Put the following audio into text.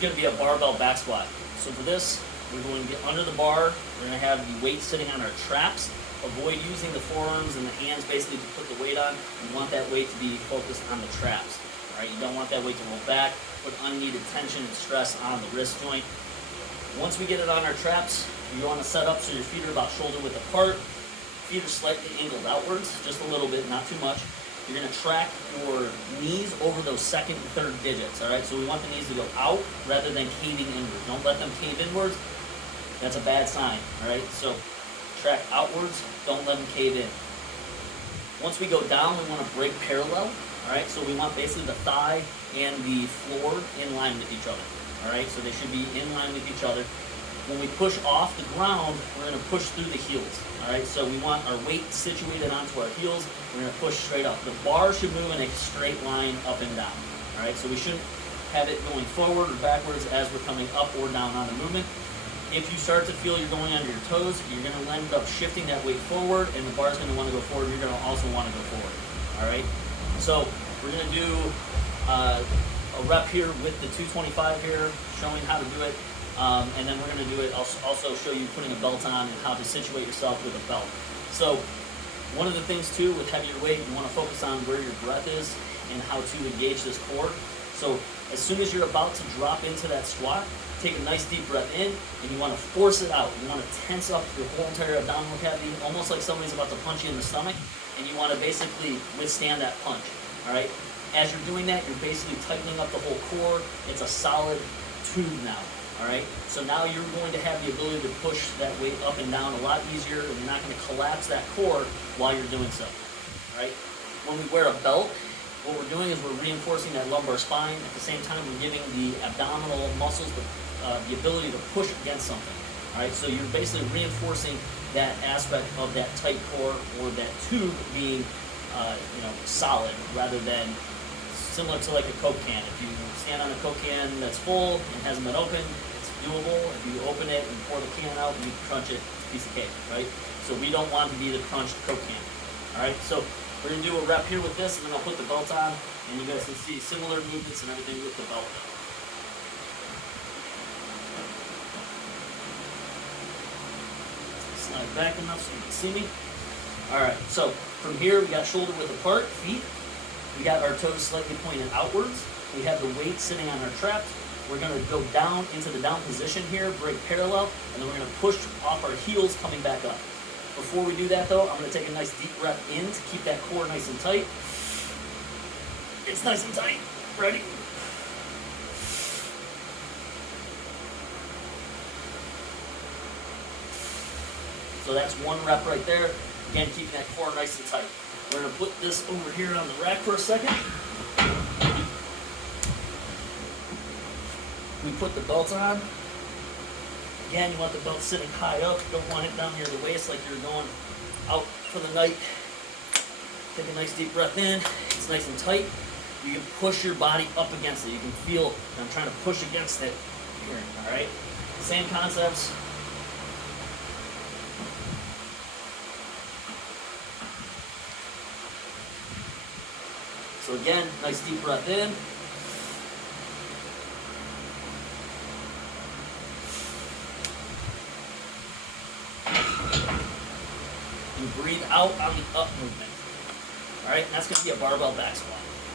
going to be a barbell back squat. So for this, we're going to get under the bar. We're going to have the weight sitting on our traps. Avoid using the forearms and the hands basically to put the weight on. You want that weight to be focused on the traps. All right, you don't want that weight to roll back, put unneeded tension and stress on the wrist joint. Once we get it on our traps, you want to set up so your feet are about shoulder width apart. Feet are slightly angled outwards, just a little bit, not too much. You're going to track your knees over those second and third digits, all right? So we want the knees to go out rather than caving inward. Don't let them cave inwards. That's a bad sign, all right? So track outwards, don't let them cave in. Once we go down, we want to break parallel, all right? So we want basically the thigh and the floor in line with each other, all right? So they should be in line with each other. When we push off the ground, we're going to push through the heels, all right? So we want our weight situated onto our heels. We're going to push straight up. The bar should move in a straight line up and down, all right? So we shouldn't have it going forward or backwards as we're coming up or down on the movement. If you start to feel you're going under your toes, you're going to end up shifting that weight forward, and the bar's going to want to go forward. You're going to also want to go forward, all right? So we're going to do a rep here with the 225 here, showing how to do it. And then we're going to do it, also show you putting a belt on and how to situate yourself with a belt. So one of the things too with heavier weight, you want to focus on where your breath is and how to engage this core. So as soon as you're about to drop into that squat, take a nice deep breath in and you want to force it out. You want to tense up your whole entire abdominal cavity, almost like somebody's about to punch you in the stomach, and you want to basically withstand that punch, all right? As you're doing that, you're basically tightening up the whole core. It's a solid tube now. All right, so now you're going to have the ability to push that weight up and down a lot easier, and you're not going to collapse that core while you're doing so. All right, when we wear a belt, what we're doing is we're reinforcing that lumbar spine. At the same time, we're giving the abdominal muscles the ability to push against something. All right, so you're basically reinforcing that aspect of that tight core or that tube being, solid rather than similar to like a Coke can. If you stand on a Coke can that's full and hasn't been opened, it's doable. If you open it and pour the can out and you crunch it, it's a piece of cake, right? So we don't want to be the crunched Coke can. All right, so we're gonna do a rep here with this, and then I'll put the belt on, and you guys can see similar movements and everything with the belt. Slide back enough so you can see me. All right, so from here we got shoulder width apart, feet. We got our toes slightly pointed outwards. We have the weight sitting on our traps. We're going to go down into the down position here, break parallel, and then we're going to push off our heels coming back up. Before we do that though, I'm going to take a nice deep breath in to keep that core nice and tight. It's nice and tight. Ready? So that's one rep right there. Again, keeping that core nice and tight. We're going to put this over here on the rack for a second. We put the belt on. Again, you want the belt sitting high up. You don't want it down near the waist like you're going out for the night. Take a nice deep breath in. It's nice and tight. You can push your body up against it. You can feel I'm trying to push against it here, all right? Same concepts. So again, nice deep breath in. You breathe out on the up movement. All right, and that's going to be a barbell back squat.